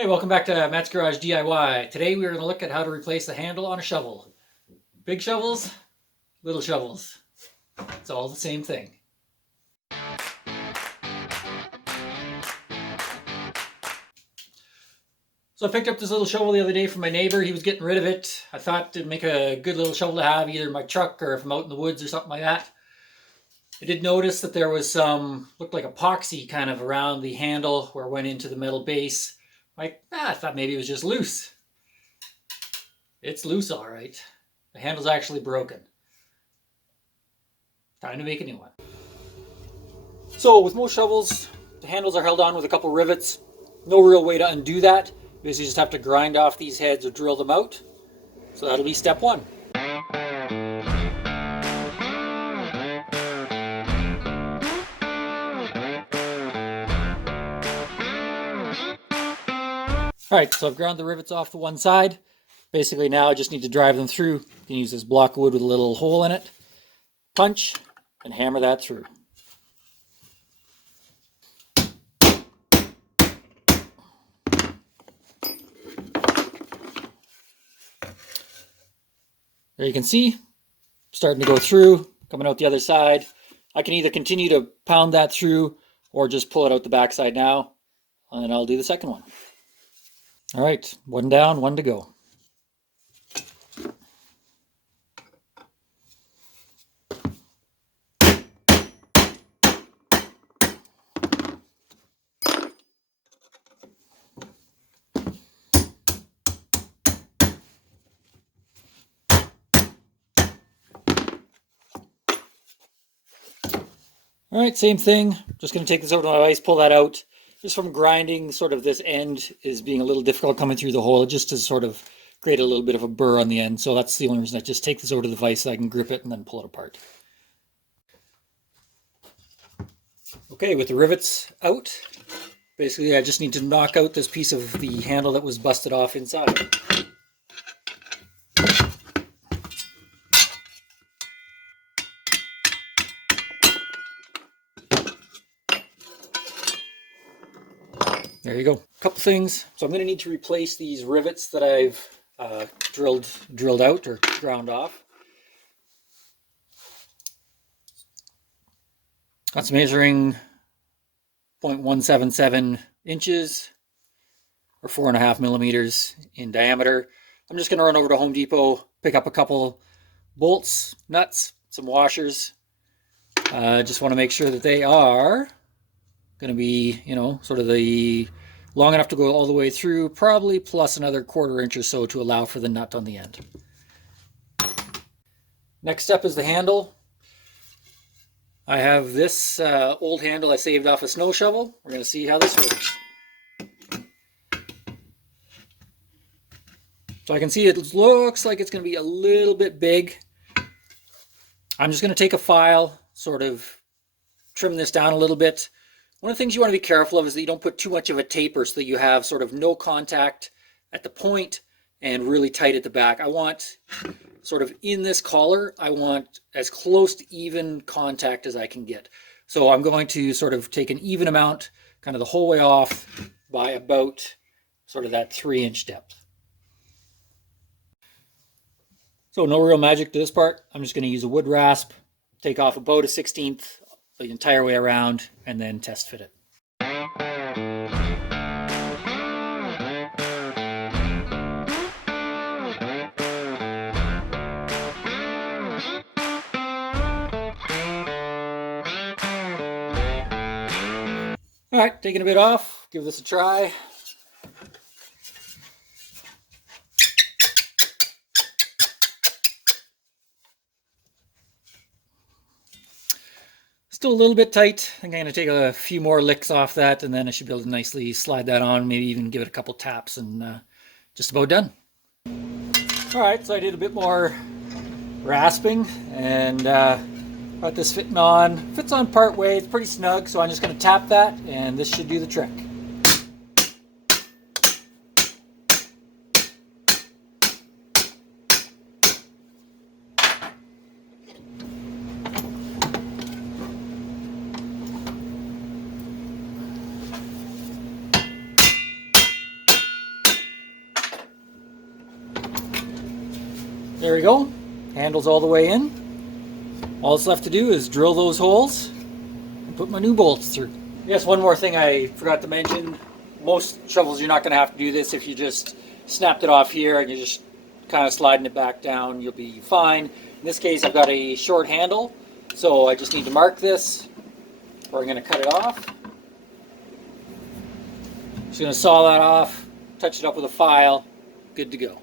Hey, welcome back to Matt's Garage DIY. Today we are going to look at how to replace the handle on a shovel. Big shovels, little shovels. It's all the same thing. So I picked up this little shovel the other day from my neighbor. He was getting rid of it. I thought it'd make a good little shovel to have either in my truck or if I'm out in the woods or something like that. I did notice that there was some, looked like epoxy kind of around the handle where it went into the metal base. I thought maybe it was just loose. It's loose, all right. The handle's actually broken. Time to make a new one. So with most shovels, the handles are held on with a couple rivets. No real way to undo that. Basically, you just have to grind off these heads or drill them out. So that'll be step one. Alright, so I've ground the rivets off to one side. Basically now I just need to drive them through. You can use this block of wood with a little hole in it. Punch and hammer that through. There you can see, starting to go through, coming out the other side. I can either continue to pound that through or just pull it out the backside now, and I'll do the second one. All right, one down, one to go. All right, same thing. Just going to take this over to my vise, pull that out. Just from grinding, sort of this end is being a little difficult coming through the hole, just to sort of create a little bit of a burr on the end. So that's the only reason I just take this over to the vise so I can grip it and then pull it apart. Okay, with the rivets out, basically I just need to knock out this piece of the handle that was busted off inside. There you go. A couple things. So I'm going to need to replace these rivets that I've drilled out or ground off. That's measuring 0.177 inches or 4.5 millimeters in diameter. I'm just going to run over to Home Depot, pick up a couple bolts, nuts, some washers. Just want to make sure that they are going to be, sort of the long enough to go all the way through, probably plus another 1/4 inch or so to allow for the nut on the end. Next step is the handle. I have this old handle I saved off a snow shovel. We're going to see how this works. So I can see it looks like it's going to be a little bit big. I'm just going to take a file, sort of trim this down a little bit. One of the things you want to be careful of is that you don't put too much of a taper so that you have sort of no contact at the point and really tight at the back. I want sort of in this collar, I want as close to even contact as I can get. So I'm going to sort of take an even amount, kind of the whole way off by about sort of that 3-inch depth. So no real magic to this part. I'm just going to use a wood rasp, take off about a 1/16 the entire way around, and then test fit it. All right, taking a bit off, give this a try. Still a little bit tight. I think I'm going to take a few more licks off that, and then I should be able to nicely slide that on, maybe even give it a couple taps, and just about done. All right, so I did a bit more rasping, and got this fitting on. Fits on part way, it's pretty snug, so I'm just going to tap that, and this should do the trick. There we go. Handles all the way in. All that's left to do is drill those holes and put my new bolts through. Yes, one more thing I forgot to mention. Most shovels you're not going to have to do this. If you just snapped it off here and you're just kind of sliding it back down, you'll be fine. In this case, I've got a short handle, so I just need to mark this, or I'm going to cut it off. Just going to saw that off, touch it up with a file, good to go.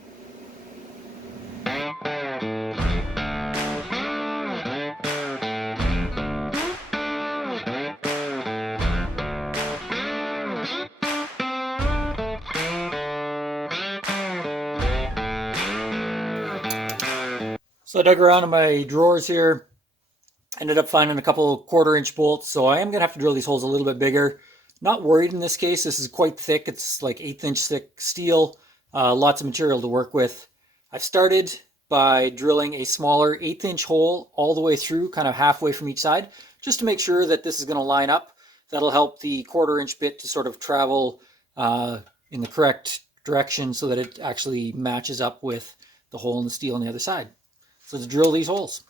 So I dug around in my drawers here, ended up finding a couple 1/4-inch bolts, so I am going to have to drill these holes a little bit bigger. Not worried in this case. This is quite thick. It's like 1/8 inch thick steel. Lots of material to work with. I've started by drilling a smaller 1/8 inch hole all the way through, kind of halfway from each side, just to make sure that this is going to line up. That'll help the 1/4 inch bit to sort of travel in the correct direction so that it actually matches up with the hole in the steel on the other side. So let's drill these holes.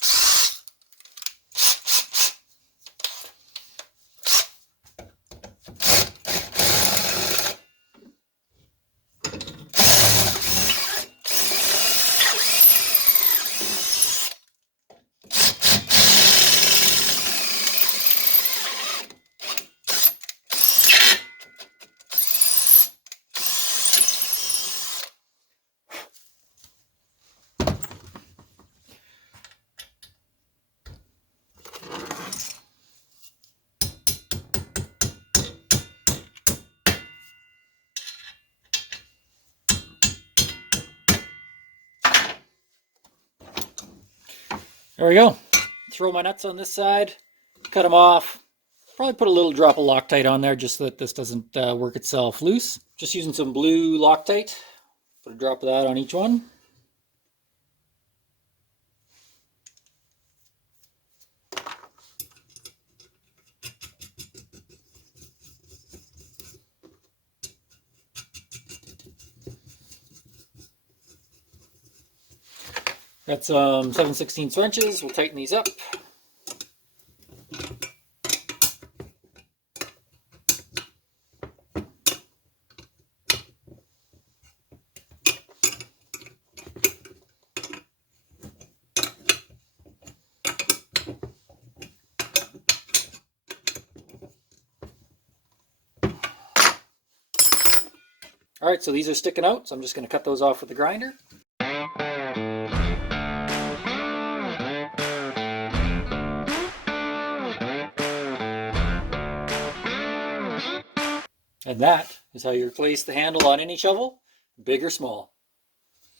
There we go. Throw my nuts on this side, cut them off. Probably put a little drop of Loctite on there just so that this doesn't work itself loose. Just using some blue Loctite. Put a drop of that on each one. Got some 7/16 wrenches. We'll tighten these up. All right, so these are sticking out, so I'm just going to cut those off with the grinder. And that is how you replace the handle on any shovel, big or small.